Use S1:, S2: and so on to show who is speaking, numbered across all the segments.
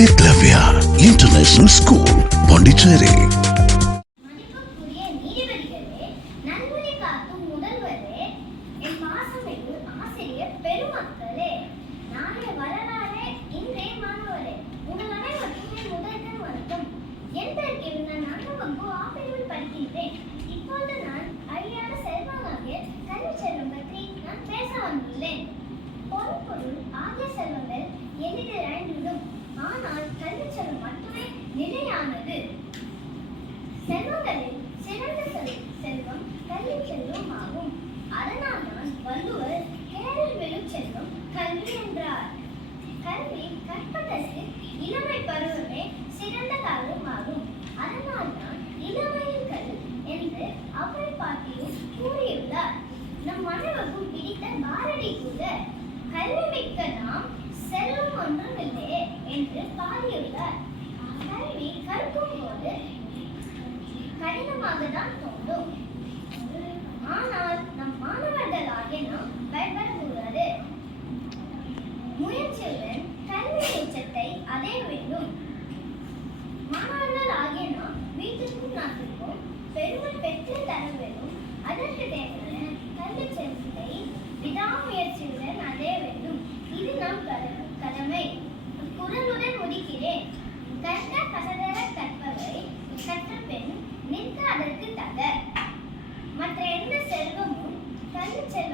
S1: ஏக்லவ்யா international school Pondicherry ஆனால் கல்வி மட்டுமே நிலையானது. செல்வங்களில் சிறந்த செல்வம் கல்வி என்று பாடியுள்ள கல்வி கற்கும் போது கடினமாக தான் தோன்றும். ஆனால் நம் மாணவர்களாக நாம் பயன்படக்கூடாது முயற்சியுடன்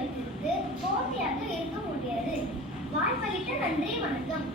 S1: வீரர்களுக்கு போட்டியாக இருக்க முடியாது. வாய்ப்பளித்த நன்றி வணக்கம்.